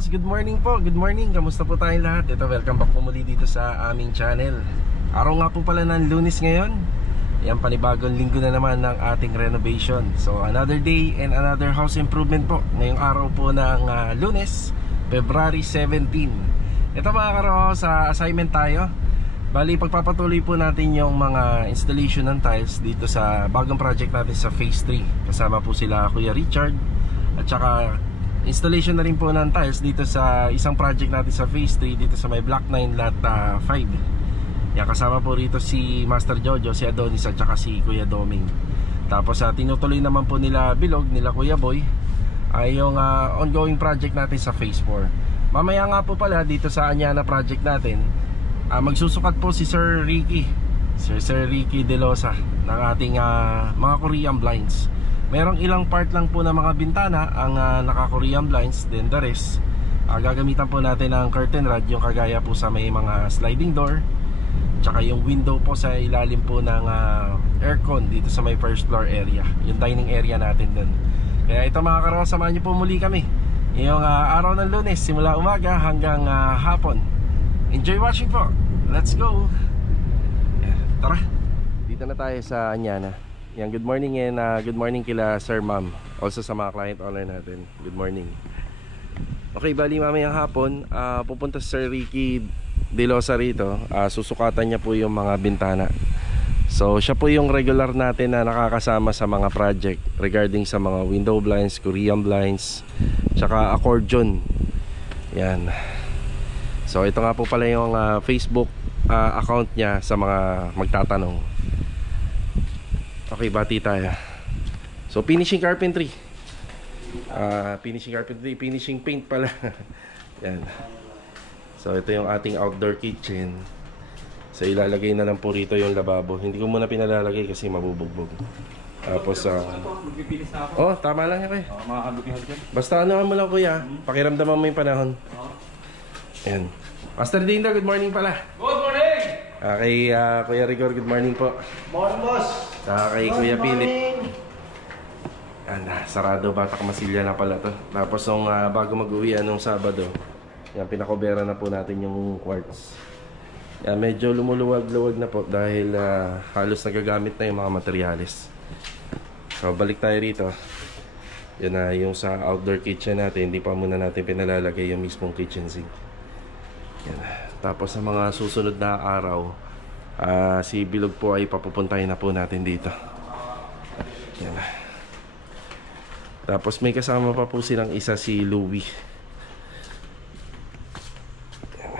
boss, good morning po. Good morning, kamusta po tayong lahat? Ito, welcome back po muli dito sa aming channel. Araw nga po pala ng Lunes ngayon. Yan, panibagong linggo na naman ng ating renovation. So another day and another house improvement po. Ngayong araw po ng Lunes, February 17. Ito mga karo, sa assignment tayo. Bali, pagpapatuloy po natin yung mga installation ng tiles dito sa bagong project natin sa Phase 3. Kasama po sila Kuya Richard at saka installation na rin po ng tiles dito sa isang project natin sa Phase 3 dito sa may Block 9 Lot 5. Yan, kasama po rito si Master Jojo, si Adonis at saka si Kuya Doming. Tapos tinutuloy naman po nila Bilog, nila Kuya Boy ay yung ongoing project natin sa Phase 4. Mamaya nga po pala dito sa Anyana project natin, magsusukat po si Sir Ricky De Losa ng ating mga Korean blinds. Merong ilang part lang po ng mga bintana ang naka-Korean blinds, then the rest gagamitan po natin ng curtain rod, yung kagaya po sa may mga sliding door, tsaka yung window po sa ilalim po ng aircon dito sa may first floor area, yung dining area natin dun. Kaya ito mga karo, samahan nyo po muli kami yung araw ng Lunes, simula umaga hanggang hapon. Enjoy watching po, let's go. Tara, dito na tayo sa Anyana. Yan, good morning and good morning kila Sir Ma'am. Also sa mga client online natin, good morning. Okay, bali mamayang hapon pupunta si Sir Ricky De Losa rito. Susukatan niya po yung mga bintana. So siya po yung regular natin na nakakasama sa mga project regarding sa mga window blinds, Korean blinds, tsaka accordion. Yan. So ito nga po pala yung Facebook account niya sa mga magtatanong. Okay, bati tayo. So finishing carpentry, finishing paint pala. Yan. So ito yung ating outdoor kitchen. So ilalagay na lang po rito yung lababo. Hindi ko muna pinalalagay kasi mabubugbog. Tapos oh, tama lang yan. Basta ano mo lang kuya, pakiramdaman mo yung panahon. Yan. Master Dinda, good morning pala. Good morning! Kay Kuya Rigor, good morning po. Morning, boss. Kay Kuya Philip. Sarado, Batak Masilya na pala to. Tapos nung bago mag-uwi nung Sabado, yan, pinakobera na po natin yung quartz. Yan, medyo lumuluwag-luwag na po dahil halos nagagamit na yung mga materyales. So balik tayo rito. Yan na yung sa outdoor kitchen natin. Hindi pa muna natin pinalalagay yung mismong kitchen sink. Yan. Tapos sa mga susunod na araw, si Bilog po ay papupuntahin na po natin dito. Yan. Tapos may kasama pa po silang isa, si Louie. Yan.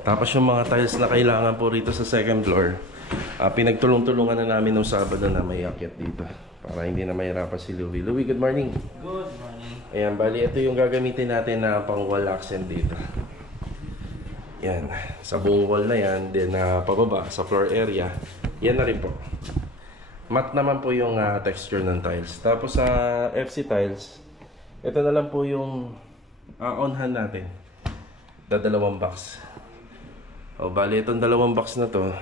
Tapos yung mga tiles na kailangan po rito sa second floor, pinagtulong-tulungan na namin nung Sabado na may akyat dito para hindi na mahirapan si Louie. Louie, good morning. Good morning. Ayan, bali ito yung gagamitin natin na pang wall accent dito. Yan, sa buong wall na yan, then pababa sa floor area, yan na rin po. Matte naman po yung texture ng tiles. Tapos sa FC tiles, ito na lang po yung on-hand natin. Dalawang box. O bali itong dalawang box na to,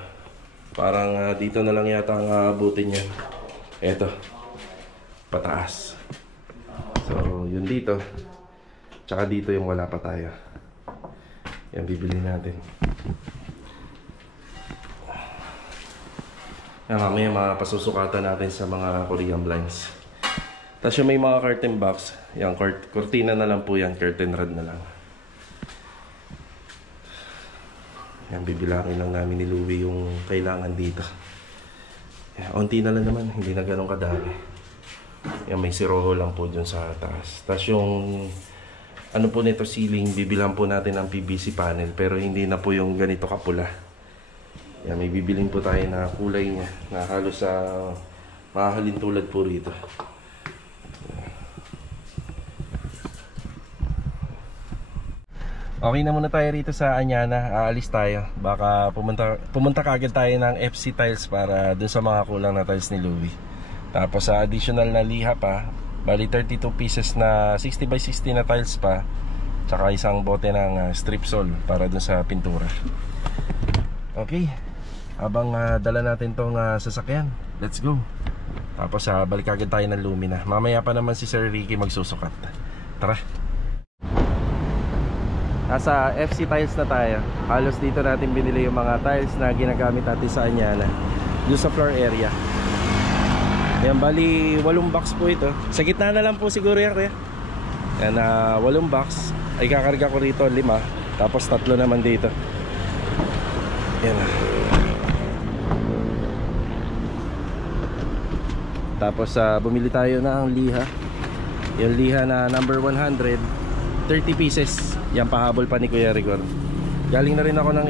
parang dito na lang yata ang aabutin niya. Eto, pataas. So yun dito, tsaka dito yung wala pa tayo. Yan, bibili natin. Yan, mamaya mapasusukatan natin sa mga Korean blinds. Tapos yung may mga curtain box, yan, kurtina na lang po yan, curtain rod na lang. Yan, bibilangin lang namin ni Louie yung kailangan dito. Yan, onti na lang naman, hindi na ganun kadami. Yan, may siroho lang po dun sa taas. Tapos yung ano po nito, ceiling, bibilang po natin ng PVC panel, pero hindi na po yung ganito kapula. Yan, may bibilin po tayo na kulay niya na halos sa makahalin tulad po rito. Okay na muna tayo rito sa Anyana. Aalis tayo. Baka pumunta kagad tayo ng FC tiles para dun sa mga kulang na tiles ni Louie. Tapos sa additional na liha pa, bali 32 pieces na 60 by 60 na tiles pa. Tsaka isang bote ng Stripsol para dun sa pintura. Okay, habang dala natin tong sasakyan, let's go. Tapos balik agad tayo ng Lumina. Mamaya pa naman si Sir Ricky magsusukat. Tara. Nasa FC Tiles na tayo. Halos dito natin binili yung mga tiles na ginagamit natin sa Anyana, doon sa floor area. Yan, bali 8 box po ito. Sa gitna na lang po siguro yan, kuya. Yan, 8 box. Ay kakarga ko rito 5. Tapos 3 naman dito. Yan. Tapos bumili tayo ng liha. Yung liha na number 100, 30 pieces. Yan, pahabol pa ni Kuya Rigor. Galing na rin ako ng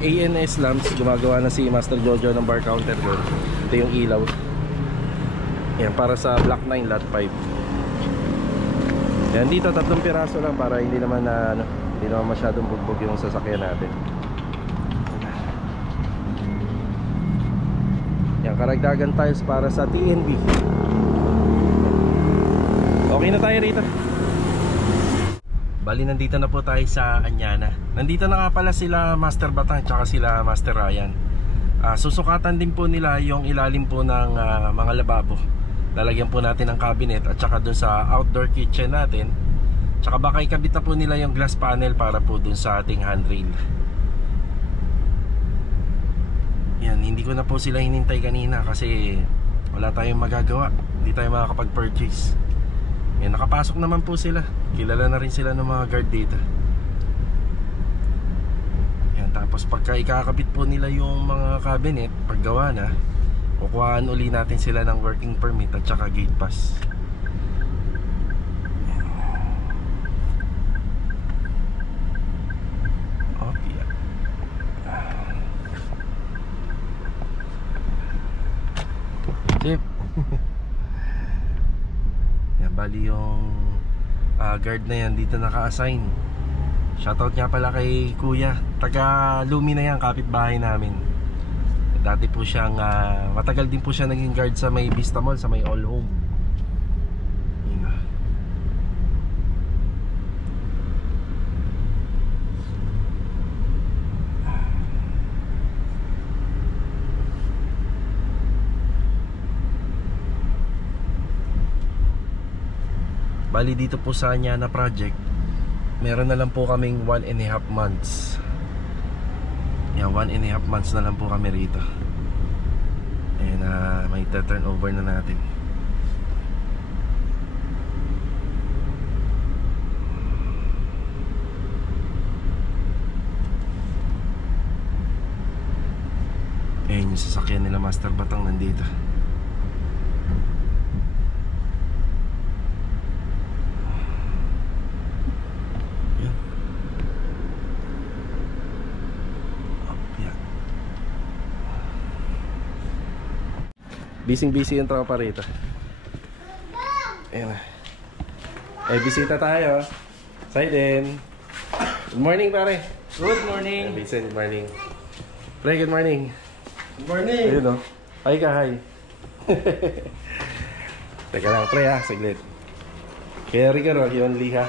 ANS lamps. Gumagawa na si Master Jojo ng bar counter doon. Ito yung ilaw. Yan, para sa Block 9 Lot 5. Yan, dito 3 piraso lang para hindi naman hindi naman masyadong bugbog yung sasakyan natin. Yan, karagdagan tiles para sa TNB. Okay na tayo rito. Bali, nandito na po tayo sa Anyana. Nandito na nga pala sila Master Batang tsaka sila Master Ryan. Susukatan din po nila yung ilalim po ng mga lababo. Lalagyan po natin ng cabinet at saka dun sa outdoor kitchen natin. Tsaka baka ikabit na po nila yung glass panel para po dun sa ating handrail. Yan, hindi ko na po sila hinintay kanina kasi wala tayong magagawa. Hindi tayo makakapag-purchase. Yan, nakapasok naman po sila. Kilala na rin sila ng mga guard dito. Yan, tapos pagka ikakabit po nila yung mga cabinet, paggawa na, kukuhaan uli natin sila ng working permit at saka gate pass. Okay. Chip. Yan, bali yung guard na yan dito naka-assign. Shoutout nga pala kay Kuya. Taga Lumi na yan, kapitbahay namin. Dati po siyang matagal din po siya naging guard sa may Vista Mall, sa may All Home. Bali, dito po sa Anyana project, meron na lang po kaming 1.5 months. Yan, 1.5 months na lang po kami rito. And may turnover na natin. Ayan yung sasakyan nila Master Batang nandito. Busy yung tropa rito. Ayan na. Ay, bisita tayo. Saiden. Good morning, pare. Good morning. Good morning. Pre, good morning. Good morning. Ayun o. Hi ka, hi. Teka lang, pre ha, saglit. Kaya Rigaro, yung liha.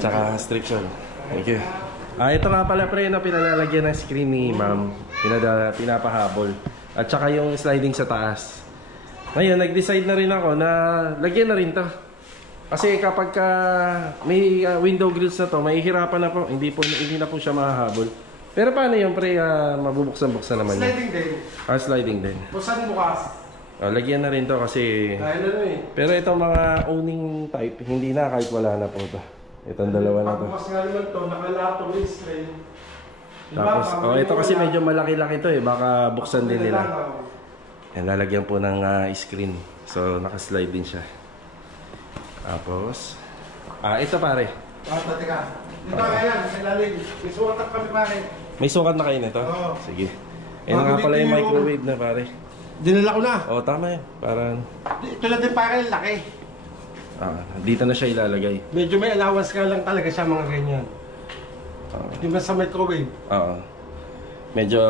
Tsaka Stripsol. Thank you. Ito nga pala, pre, na pinalalagyan ng screen ni ma'am. Pinapahabol. At saka yung sliding sa taas. Ngayon, nag-decide na rin ako na lagyan na rin to. Kasi kapag may window grills na to, mahihirapan na po. Hindi na po siya mahahabol. Pero paano yung pre, mabubuksan-buksan naman yun? Sliding din. Sliding din. Buksan bukas. Lagyan na rin to kasi... Pero itong mga owning type, hindi na kahit wala na po to. Itong dalawa na to. Pagbukas nga naman to, nakalato yung screen. Tapos, ito kasi medyo malaki-laki to eh. Baka buksan din nila. Yan, lalagyan po ng screen. So, nakaslide din siya. Tapos, ito pare. Teka. Dito kaya, ilalim. May sukat kami pare. May sukat na kayo nito? Oo. Sige. Yan nga pala yung microwave na pare. Dinala ko na. Oo, tama yun. Para... Ito lang din pare, laki. Dito na siya ilalagay. Medyo may allowance ka lang talaga sa mga ganyan. Hindi man sa microwave. Oo. Medyo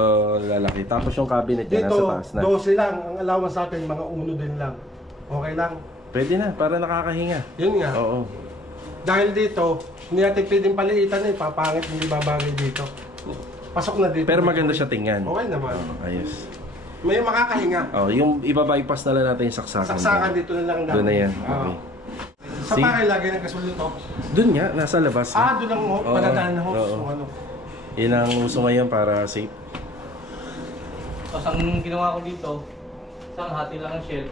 lalaki. Tapos yung cabinet niya Dito, nasa taas na. 12 lang. Ang allowance sa atin, mga 1 din lang. Okay lang. Pwede na, para nakakahinga. Yun nga. Oo. Dahil dito, hindi natin pwedeng paliitan eh. Papangit, hindi babagay dito. Pasok na dito. Pero maganda siya tingnan. Okay naman. Ayos. May makakahinga. Oh, yung iba-bypass na lang natin yung saksakan. Saksakan dito na lang. Doon na yan. Oo. Okay. Sa See? pakay lagay ng gasolyo to. Doon nga, nasa labas. Doon ang padadaan na hose. Oo. Ano. Yun ang uso ngayon para safe. Tapos ang ginawa ko dito, isang hati lang ang shelf.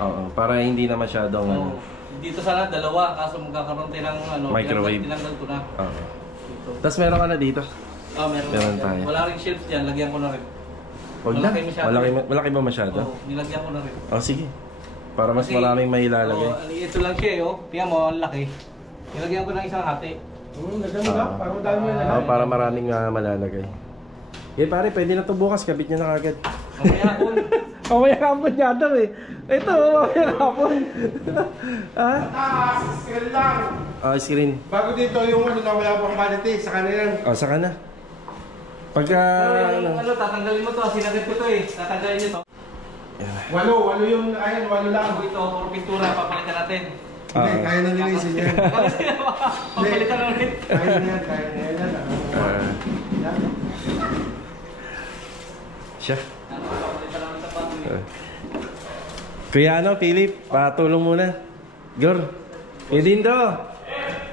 Oo, para hindi na masyadong So, dito sana dalawa, kaso magkakaroon tayo ng Microwave. tinanggal ko na. Oo. Dito. Tapos meron ka na dito. Meron Meron na tayo. dyan. Wala rin shelf dyan, lagyan ko na rin. Huwag na. Malaki masyado. Malaki ba masyado? Oo, nilagyan ko na rin. Oh, sige. Para mas Kasi, maraming may ilalagay. Ito lang siya Tingnan mo, ang laki. Nilagyan ko ng isang hati. Nagano ka? Para madami mo na. Para maraming malalagay. Eh pare, pwede na ito bukas. Kabit nyo na kagad. Mamaya hapon. Mamaya hapon niya daw eh. Ito, mamaya hapon. Ha? Screen lang. Screen. Bago dito yung na wala pang quality, saka na yan. Saka na. Pagka... Tatanggalin mo to. Sinagad ko to Tatanggalin nyo to. Walo yung, ayan, walo lang. Bago ito, puro pintura, papalitan natin. Hindi, kaya na nilisin yan. Papalitan na ulit. Kaya na yan. Yan. Siya. Papalitan namin sa bago. Kuya Philip, patulong muna. Gor. Dindo.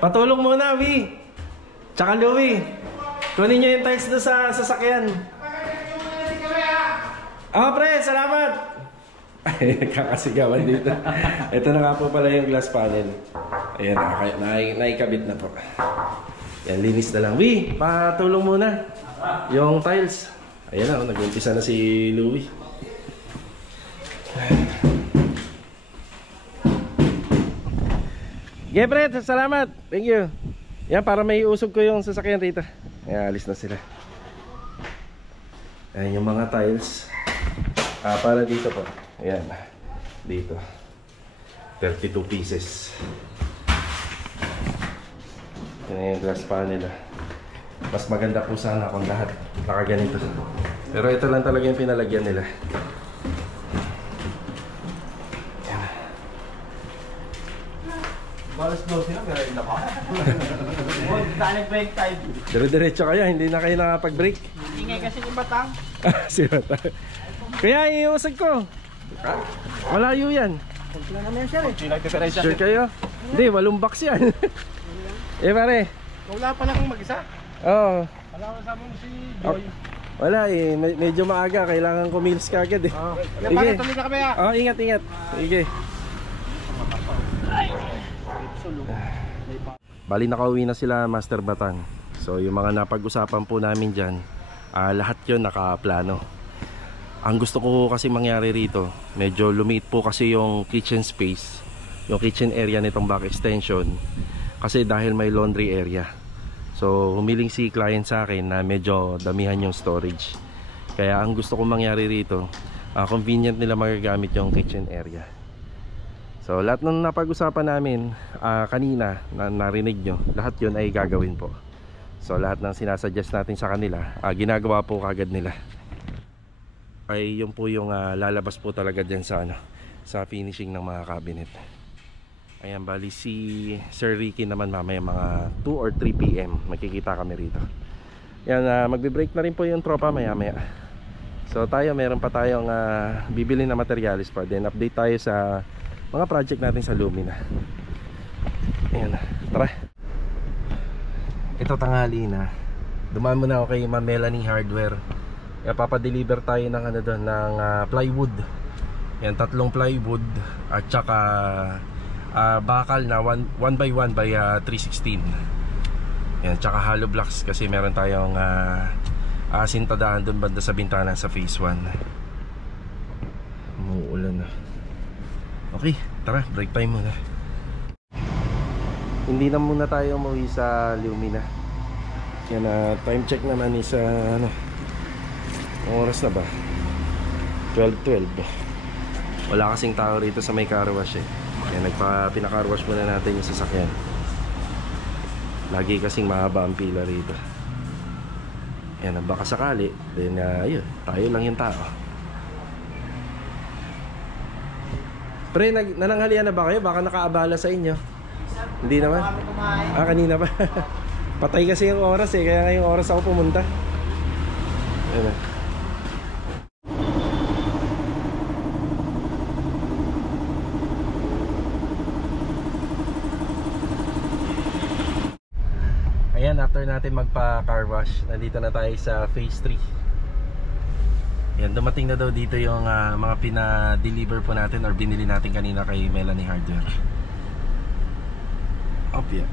Patulong muna, Wi. Tsaka Louie. Kunin nyo yung tiles doon sa sasakyan. Pre, salamat! Kakasigawan dito. Ito na nga po pala yung glass panel. Ayan, naikabit na po. Yan, linis na lang. Wi, patulong muna. Yung tiles. Ayan na, nag-umpisa na si Louie. Fred, salamat. Thank you. Yan, para may usog ko yung sasakyan rito. Ayan, alis na sila. Ayan yung mga tiles. Para dito po. Ayan. Dito. 32 pieces. Yan yung glass panel. Mas maganda po sana kung lahat nakaganito. Pero ito lang talaga yung pinalagyan nila. Balas daw sila, pero hindi pa. Break time. Dire-diretso kayo, hindi na kayo nakapag-break. Ingay kasi yung batang. Si Batang. Kaya iusag ko. Malayo yan. Sure kayo? Hindi, 8 box yan. Pare. Wala pa lang mag-isa. Oo. Wala ko sa mo si Joy. Wala medyo maaga. Kailangan ko meals kagad eh. Sige. Tuloy na kami ingat. Sige. Bali nakauwi na sila, Master Batang. So yung mga napag-usapan po namin dyan, lahat yun nakaplano. Ang gusto ko kasi mangyari rito, medyo lumiit po kasi yung kitchen space, yung kitchen area nitong back extension. Kasi dahil may laundry area, so humiling si client sa akin na medyo damihan yung storage. Kaya ang gusto ko mangyari rito, convenient nila magagamit yung kitchen area. So lahat ng napag-usapan namin kanina na narinig nyo, lahat yun ay gagawin po. So lahat ng sinasuggest natin sa kanila, ginagawa po kagad nila. Ay yun po yung lalabas po talaga dyan sa, sa finishing ng mga cabinet. Ayan, bali si Sir Ricky naman mamaya mga 2 or 3 PM makikita kami rito. Ayan, magbe-break na rin po yung tropa maya. So tayo, meron pa tayong bibili na materialis pa. Then update tayo sa mga project natin sa Lumina. Ayan na, tara. Ito tanghali na. Dumaan muna ako kay Ma'am Melanie Hardware. Kaya papadeliver tayo ng doon, ng plywood. Yan, 3 plywood at saka bakal na 1x1 by 316. Yan, tsaka hollow blocks kasi meron tayong sintadaan doon banda sa bintana sa phase 1. Umuulan na. Okay, tara, break time muna. Hindi na muna tayo umuwi sa Lumina. Yan, time check naman is anong oras na ba? 12:12. Wala kasing tao rito sa may car wash eh. Yan, pinaka-car wash muna natin yung sasakyan. Lagi kasing mahaba ang pila rito. Yan, baka sakali, then ayun, tayo lang yung tao. Pre, nananghalian na ba kayo? Baka nakaabala sa inyo. Hindi naman? Kami kumain. Ah, kanina pa. Patay kasi yung oras eh, kaya ngayong oras ako pumunta. Ayan na. Ayan, after natin magpa-car wash, nandito na tayo sa phase 3. Ayan, dumating na daw dito yung mga pina-deliver po natin or binili natin kanina kay Melanie Hardware. Yeah.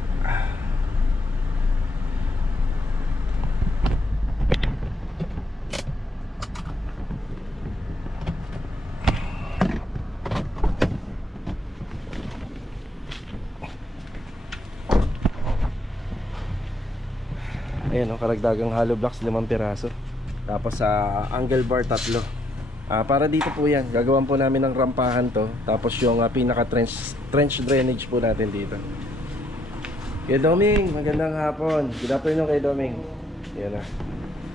Ayan o, karagdagang hollow blocks 5 piraso. Tapos sa angle bar 3. Para dito po yan, gagawan po namin ng rampahan to. Tapos yung pinaka trench drainage po natin dito. Kay Doming, magandang hapon. Good afternoon kay Doming. Yan na.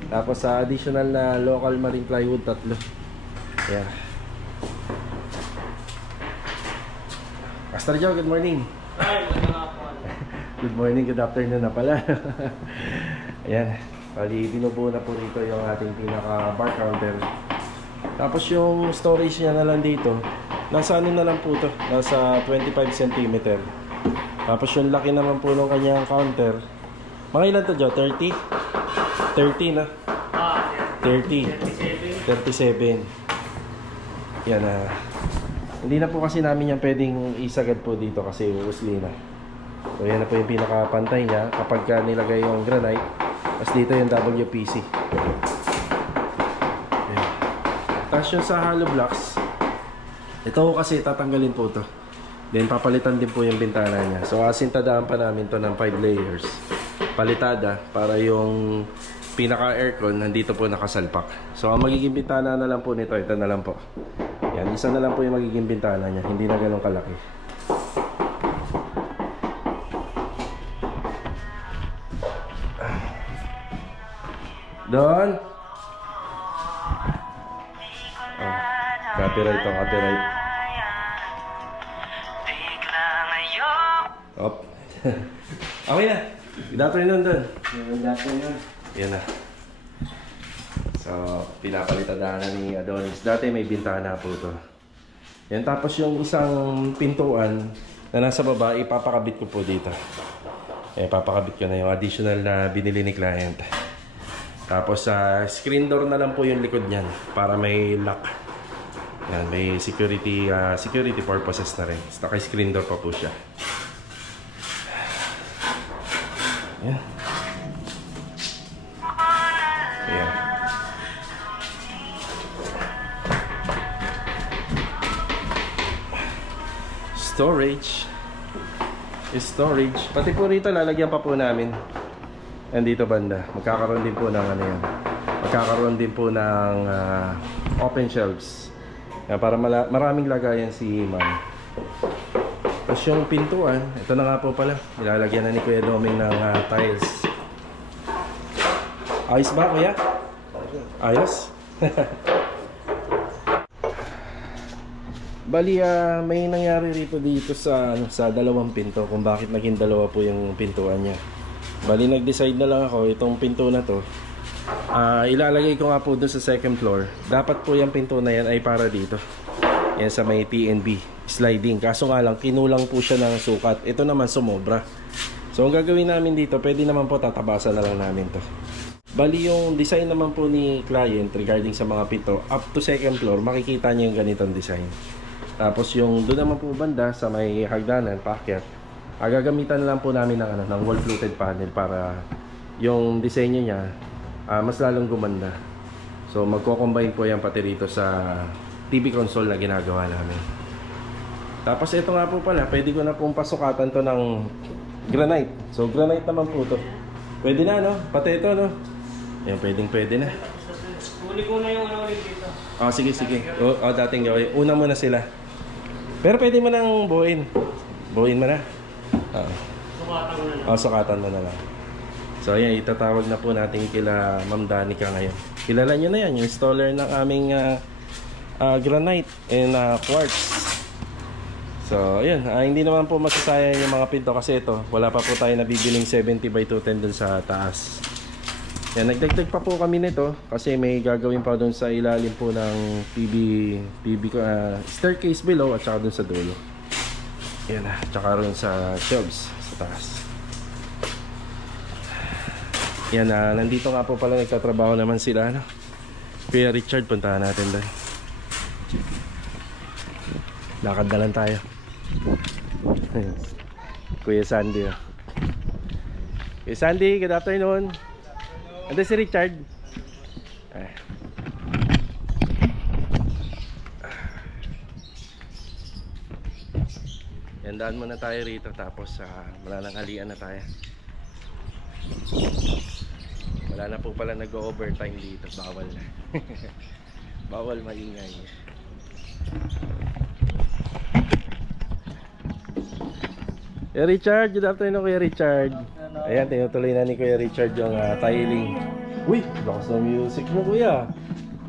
Tapos sa additional na local marine plywood 3. Yan. Pastor Joe, good morning. Ay, magandang hapon. Good morning, good afternoon na pala. Ayan. Bali, binubuo na po rito yung ating pinaka bar counter. Tapos yung storage niya na lang dito, nasa ano na lang po to, nasa 25 cm. Tapos yung laki naman po ng kanyang counter. Mga ilan to, Joe? 30? 30 na? 30. 37. Yan na. Hindi na po kasi namin yan pwedeng isagad po dito kasi uusli na. So yan na po yung pinakapantay niya kapag nilagay yung granite. Tapos dito yung WPC. Yan. Tapos yung sa hollow blocks, ito kasi tatanggalin po to. Then papalitan din po yung bintana niya. So asintadaan pa namin to ng 5 layers. Palitada para yung pinaka aircon nandito po nakasalpak. So ang magiging bintana na lang po nito, ito na lang po. Yan, isa na lang po yung magiging bintana niya. Hindi na ganun kalaki. Don! Oh, copyright to, copyright. Op. Okay na. Good afternoon Don. Good afternoon. Yan na. So, pinapalitadaan na ni Adonis. Dati may bintana po to. Yan, tapos yung isang pintuan na nasa baba, ipapakabit ko po dito. Papakabit ko na yung additional na binili ni client. Tapos sa screen door na lang po yung likod niyan para may lock. Yan, may security purposes na rin. Naka-screen door pa po siya. Yan. Yan. Storage. Pati po rito lalagyan pa po namin. Nandito banda. Magkakaroon din po ng ano yan. Magkakaroon din po ng open shelves. Para maraming lagayan si ma'am. Tapos yung pintuan, ito na nga po pala. Nilalagyan na ni Kuya Doming ng tiles. Ayos ba, Kuya? Ayos? Bali, may nangyari rito dito sa dalawang pinto kung bakit naging dalawa po yung pintuan niya. Bali, nag-decide na lang ako itong pinto na to. Ilalagay ko nga po doon sa second floor. Dapat po yung pinto na yan ay para dito. Yan sa may TNB sliding. Kaso nga lang, kinulang po siya ng sukat. Ito naman sumobra. So, ang gagawin namin dito, pwede naman po tatabasan na lang namin to. Bali, yung design naman po ni client regarding sa mga pinto, up to second floor, makikita niyo yung ganitong design. Tapos yung doon naman po banda sa may hagdanan, paakyat, gagamitan lang po namin ng wall fluted panel para yung disenyo niya mas lalong gumanda. So magko-combine po yan pati rito sa TV console na ginagawa namin. Tapos ito nga po pala, pwede ko na pong pasukatan to ng granite. So granite naman po to. Pwede na, no? Pati ito, no? Yan, pwede na. Huli ko na yung ano ulit dito. Sige. Dating gawin. Una muna sila. Pero pwede mo nang buuin. Buuin mo na. Sukatan mo na lang. Sukatan mo na lang. So ayan, itatawag na po natin kila Ma'am Danica ngayon. Kilala nyo na yan, yung installer ng aming granite and quartz. So, ayun. Hindi naman po masasayang yung mga pinto kasi ito, wala pa po tayo nabibiling 70x210 dun sa taas. Yan, nagdagdag pa po kami nito kasi may gagawin pa dun sa ilalim po ng staircase below at saka dun sa dulo. Yan na, tsaka rin sa shelves sa taas. Yan na, nandito nga po pala nagtatrabaho naman sila, ano? Kuya Richard, puntahan natin doon. Lakad na lang tayo. Kuya Sandy, oh. Kuya Sandy, good afternoon. Ando si Richard. Yan, daan muna tayo rito tapos malalangalian na tayo. Wala na po pala nag-overtime dito. Bawal na. Bawal maingay. Kuya Richard, good afternoon Kuya Richard. Ayan, tinutuloy na ni Kuya Richard yung tiling. Uy, lakas ng music mo Kuya.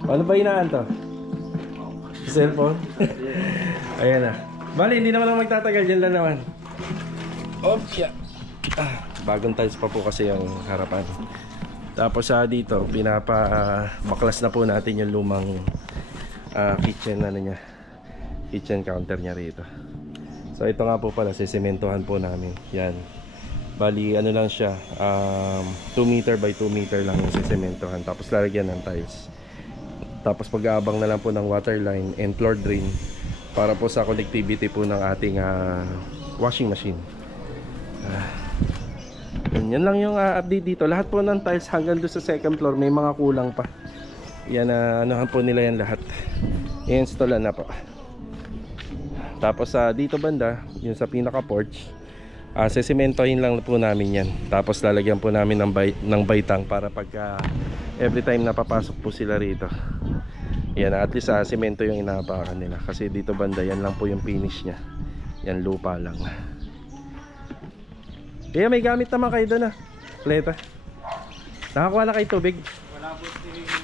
Paano ba inaan to? Cellphone? Ayan na. Bali, hindi naman ako magtatagal. Yan lang naman. Okay. Bagong tiles pa po kasi yung harapan. Tapos dito, baklas na po natin yung lumang kitchen niya. Kitchen counter niya rito. So ito nga po pala, sisementohan po namin. Yan. Bali, ano lang siya, 2 meter by 2 meter lang yung sisementohan. Tapos lalagyan ng tiles. Tapos pag-aabang na lang po ng water line and floor drain para po sa connectivity po ng ating washing machine. Yan lang yung update dito. Lahat po ng tiles hanggang doon sa second floor may mga kulang pa. Yan, anuhan po nila yan lahat. I-installan na po. Tapos dito banda, yung sa pinaka porch, sesimentohin lang po namin yan. Tapos lalagyan po namin ng baitang para pagka every time napapasok po sila rito, yan, at least semento yung inaapakan nila. Kasi dito banda, yan lang po yung finish nya. Yan, lupa lang. Kaya may gamit naman kayo doon pleta. Nakakuha na kayo tubig? Wala po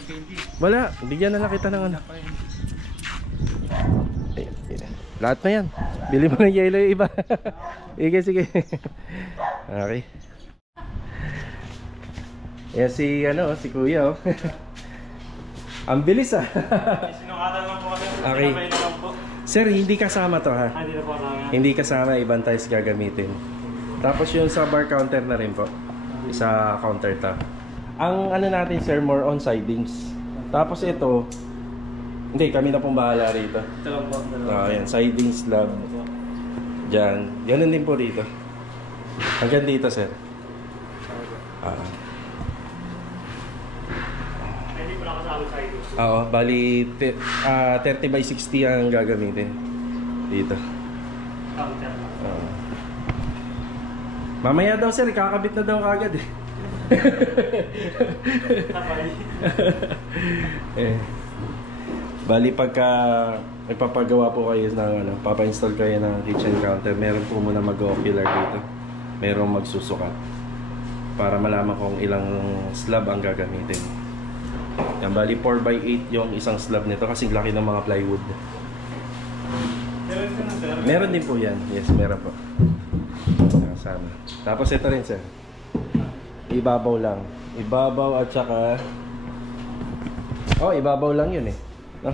candy. Wala, bigyan na lang kita ng ano. Lahat na yan. Bili mo ng yellow yung iba. Sige, sige. Okay. Yan si Kuya, oh. Ang bilis, Sinukatan lang po kami. Okay. Sir, hindi kasama to, ha? Hindi na po kami. Hindi kasama, ibang tiles gagamitin. Tapos yung sa bar counter na rin po. Sa countertop. Ang ano natin, sir, more on sidings. Tapos ito, hindi, kami na pong bahala rito. Ito lang po. Ayan, siding slab. Diyan. Ganun din po rito. Hanggang dito, sir. Hindi po nakasama sa ito. Oo, bali 30 by 60 ang gagamitin dito. Mamaya daw, sir, kakabit na daw kagad eh. Bali pagka ipapagawa po kayo ng papa-install kayo ng kitchen counter, meron po muna mag-ocular dito. Merong magsusukat para malaman kung ilang slab ang gagamitin. Yan, bali 4x8 yung isang slab nito kasi laki ng mga plywood. Meron din po yan. Yes, meron po. Kasama. Tapos ito rin, sir. Ibabaw lang. Ibabaw at saka ibabaw lang yun eh. No?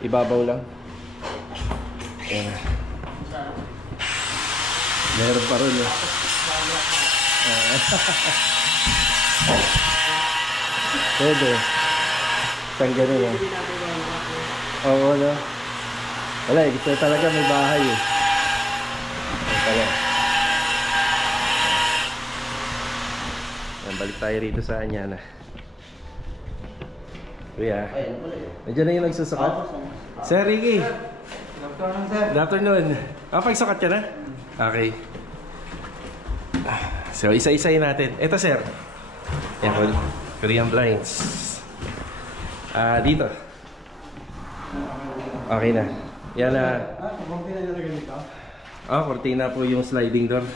Ibabaw lang. Ayan. Meron pa rin eh. Pwede. Saan ganun eh. Oo, no? Wala eh. Gusto talaga may bahay eh. Wala. Balik tayo rito sa Anyana. Kuya, nandiyan na yung nagsusukat? Sir Ricky. Good afternoon. Pagsukat ka na? Okay. So, isa-isayin natin. Ito, sir. Yan, Korean blinds. Dito. Okay na. Yan na. Kortina nyo na ganito? Kortina po yung sliding door.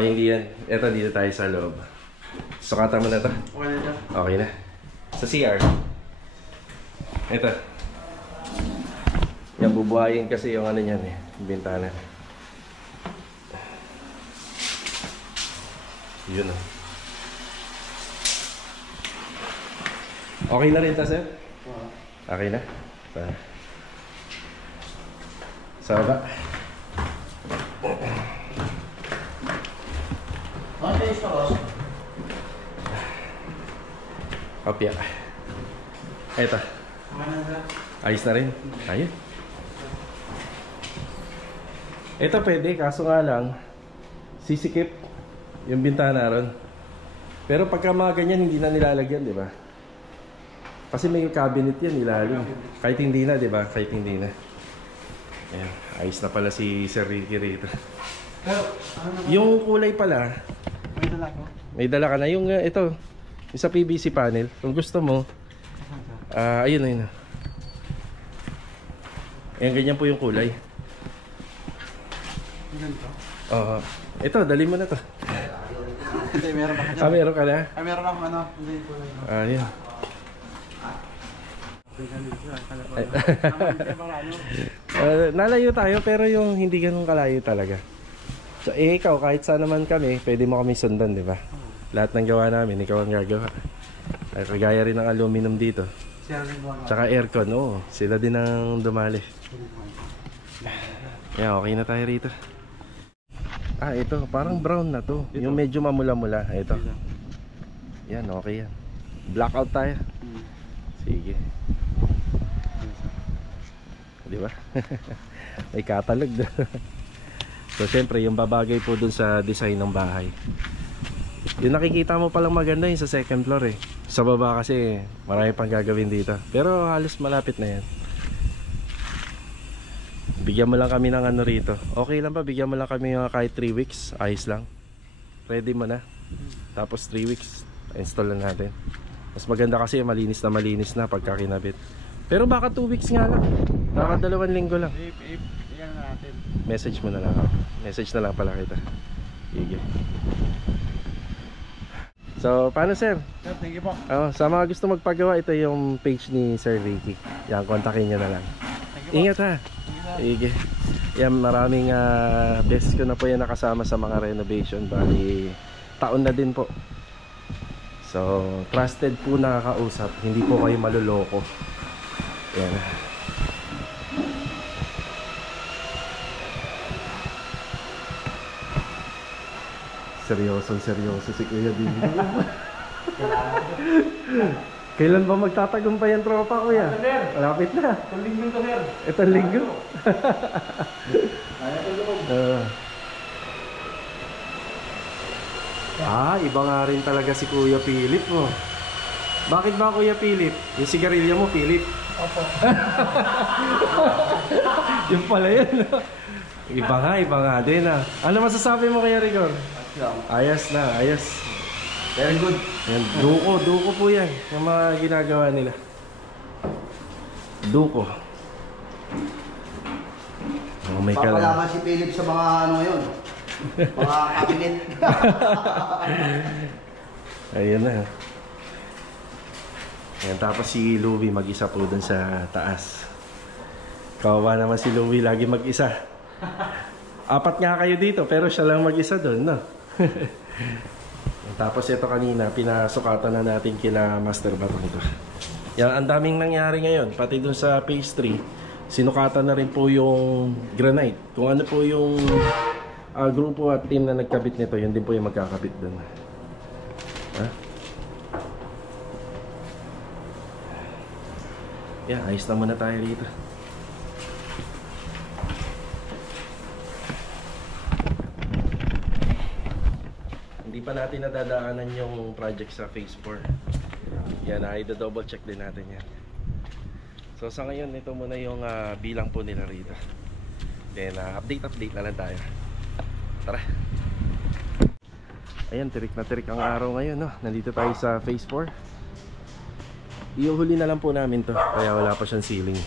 Hindi yan. Ito, dito tayo sa loob. Sukatan mo na ito. Okay na. Sa CR. Ito. Yan, bubuhayin kasi yung ano niyan eh, yung bintana. Yun oh. Okay na rin ta, sir? Okay na? Sa baba. Kopya. Eto. Ayos na rin. Ayun. Ito pwede, kaso nga lang sisikip yung bintana ron. Pero pagka mga ganyan hindi na nilalagyan, di ba? Kasi may cabinet yan nilalim. Kahit hindi na, di ba? Kahit hindi na. Ayan, ayos na pala si Sir Ricky rito. Pero, Yung kulay pala, may dala ko. may dala ka na. Yung ito, yung sa PVC panel. Kung gusto mo, ayun, ayun. Ayan, ganyan po yung kulay. Ganito. Oo. Ito, dali mo na to. Hindi, meron pa ka dyan. Meron ka na? Meron akong ano. Hindi ko lang. Ayun. Nalayo tayo pero yung hindi ganun kalayo talaga. So ikaw kahit saan naman kami, pwede mo kami sundan, di ba? Lahat ng gawa namin, ikaw ang gagawa. Kagaya rin ng aluminum dito. Tsaka aircon, oo. Sila din ang dumali. Yeah, okay na tayo rito. Ito, parang brown na to. Yung medyo mamula-mula. Ito. Yan, okay yan. Blackout tayo. Sige. Di ba? May catalog doon. So syempre yung babagay po dun sa design ng bahay. Yung nakikita mo palang maganda yung sa second floor eh. Sa baba kasi marami pang gagawin dito. Pero halos malapit na yan. Bigyan mo lang kami ng ano rito. Okay lang ba? Bigyan mo lang kami kahit 3 weeks. Ayos lang. Ready mo na. Tapos 3 weeks install na natin. Mas maganda kasi malinis na pagka kinabit. Pero baka 2 weeks nga lang. Baka 2 linggo lang. Iyan na natin. Message mo na lang. Message na lang pala kita. Sige. So, paano sir? Sir, thank you po. Sa mga gusto magpagawa, ito yung page ni Sir Ricky. Yan, kontakin nyo na lang. Ingat ha. Sige. Yan, maraming beses ko na po yan nakasama sa mga renovation. Bali, taon na din po. So, trusted po nakakausap. Hindi po kayo maluloko. Yan. Seryoso si Kuya Dino. Kailan ba magtatagumpay ang tropa, Kuya? Malapit na. Itong linggo to, sir. Itong linggo. Iba nga rin talaga si Kuya Philip mo. Bakit ba Kuya Philip? Yung sigarilyo mo, Philip? Opo. Yung pala yun. Iba nga din Ano masasabi mo Kuya Rigor? Ayos na, ayos. Very good. Yan, duko po yan. Yung mga ginagawa nila. Duko. May Papalaman si Philip sa mga ano yun. Mga cabinet. Ayun na. Yan, tapos si Louie mag-isa po dun sa taas. Kawawa naman si Louie, lagi mag-isa. 4 nga kayo dito, pero siya lang mag-isa dun, no? Tapos ito kanina, pinasukatan na natin kina Master Batong ito. Yan, ang daming nangyari ngayon. Pati dun sa phase 3, sinukatan na rin po yung granite. Kung ano po yung grupo at team na nagkabit nito, yun din po yung magkakabit dun. Yan, ayos na muna tayo dito. Hindi pa natin nadadaanan yung project sa phase 4. Yan, i-double check din natin yan. So sa ngayon, ito muna yung bilang po nila rito. Then update na lang tayo. Tara. Ayan, tirik na tirik ang araw ngayon, no? Nandito tayo sa phase 4. Iuhuli na lang po namin to, kaya wala pa siyang ceiling.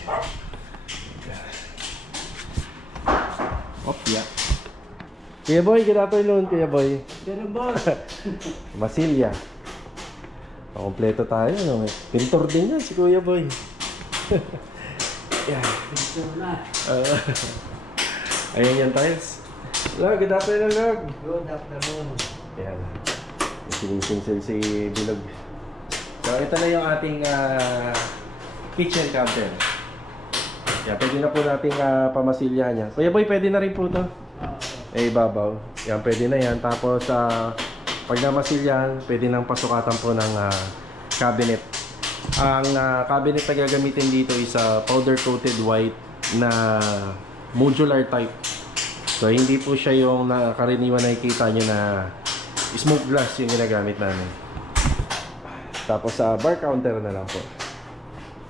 Yeah. Kuya Boy, good afternoon Kuya Boy. Ganun boss. Masilya. Kompleto tayo, no? Pintor din yan si Kuya Boy. Yan. Ayan yung tiles. Log, good afternoon, Log. Good afternoon. Ayan. Sinisingsil si Bilog. So, ito na yung ating kitchen counter. Yan, pwede na po nating pamasilyahan yan. Kuya Boy, pwede na rin po ito. Eh, ibabaw. Yan, pwede na yan. Tapos, pag namasilyahan, pwede nang pasukatan po ng cabinet. Ang cabinet na gagamitin dito is powder coated white na modular type. So hindi po siya yung karaniwan na nakikita nyo na smoke glass yung ginagamit namin. Tapos bar counter na lang po.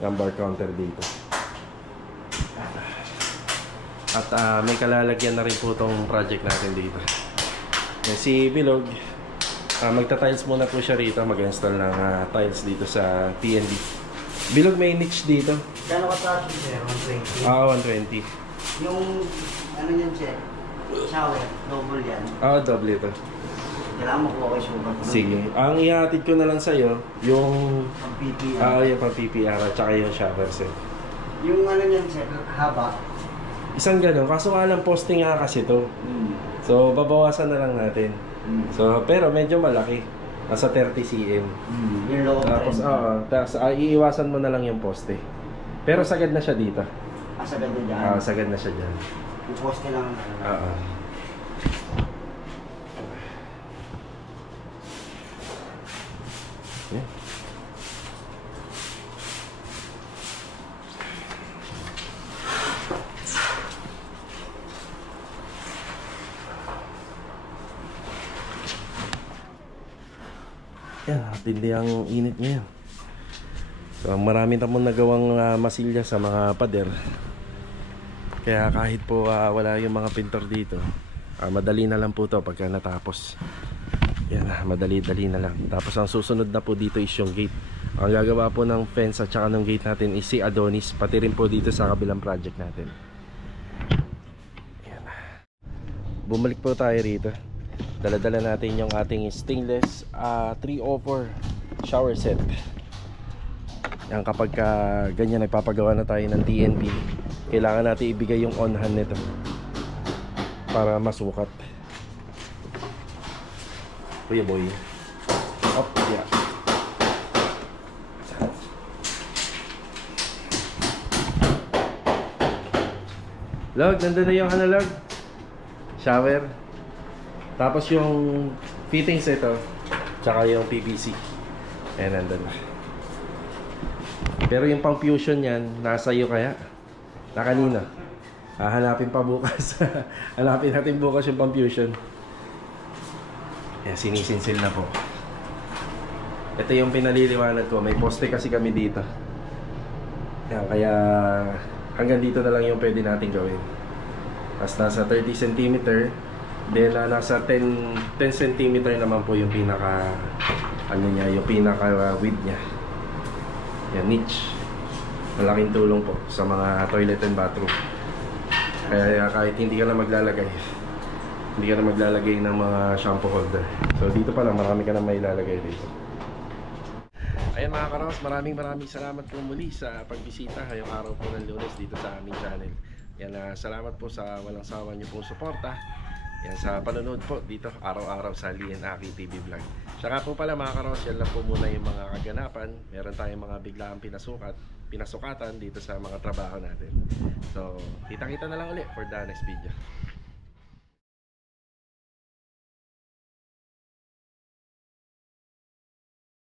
Yung bar counter dito. At may kalalagyan na rin po itong project natin dito. Yan, si Bilog, magta-tiles muna po siya rito. Mag-install ng tiles dito sa TNB. Bilog, may niche dito. Gano'n ka traffic, sir? 120. 120. Yung, ano yan, sir? Shower, double yan. Double ito. Kailangan mo po kayo sugat. Sige. Ang ihatid ko na lang sa'yo, yung Ang PPR. yung pang PPR at saka yung shower set. Yung ano yan, sir, haba. Isang ganun, kaso nga lang posting nga kasi to. So, babawasan na lang natin. So, pero medyo malaki. Nasa 30 cm. Yung low Tapos, tapos iiwasan mo na lang yung poste. Pero sagad na siya dito. Sagad na dyan. Sagad na siya dyan. Yung poste lang. Yeah. Yan, tindi ang init ngayon. So, marami na pong nagawang masilya sa mga pader. Kaya kahit po wala yung mga pintor dito, madali na lang po to pagka natapos. Yan, madali-dali na lang. Tapos ang susunod na po dito is yung gate. Ang gagawa po ng fence at saka ng gate natin is si Adonis. Pati rin po dito sa kabilang project natin. Yan. Bumalik po tayo rito. Dala-dala natin yung ating stainless 304 shower set. Yan, kapag ganyan nagpapagawa na tayo ng TNB, kailangan natin ibigay yung on-hand nito para masukat. Kuya Boy. Up, yeah. Log, nandun na yung Log? Shower. Tapos yung fittings ito, tsaka yung PVC. Ayan, nandun na. Pero yung pang fusion yan, nasa iyo kaya? Na kanina? Hanapin pa bukas. Hanapin natin bukas yung pang fusion. Ayan, sinisinsil na po. Ito yung pinaliliwanag ko. May poste kasi kami dito. Ayan, kaya hanggang dito na lang yung pwede natin gawin. Tapos nasa 30 cm. Then nasa 10 cm naman po yung pinaka yung pinaka width niya. Yan, niche. Malaking tulong po sa mga toilet and bathroom. Kaya kahit hindi ka na maglalagay ng mga shampoo holder. So dito pa lang marami ka na may ilalagay dito. Ayan mga karos, maraming salamat po muli sa pagbisita ngayong araw po ng Lunes dito sa aming channel. Yan, salamat po sa walang sawa niyo pong suporta. Yan, sa panonood po dito araw-araw sa Lee and Aki TV Vlog. Tsaka po pala mga karos, yan lang po muna yung mga kaganapan. Meron tayong mga biglaang pinasukatan dito sa mga trabaho natin. So, kita-kita na lang ulit for the next video.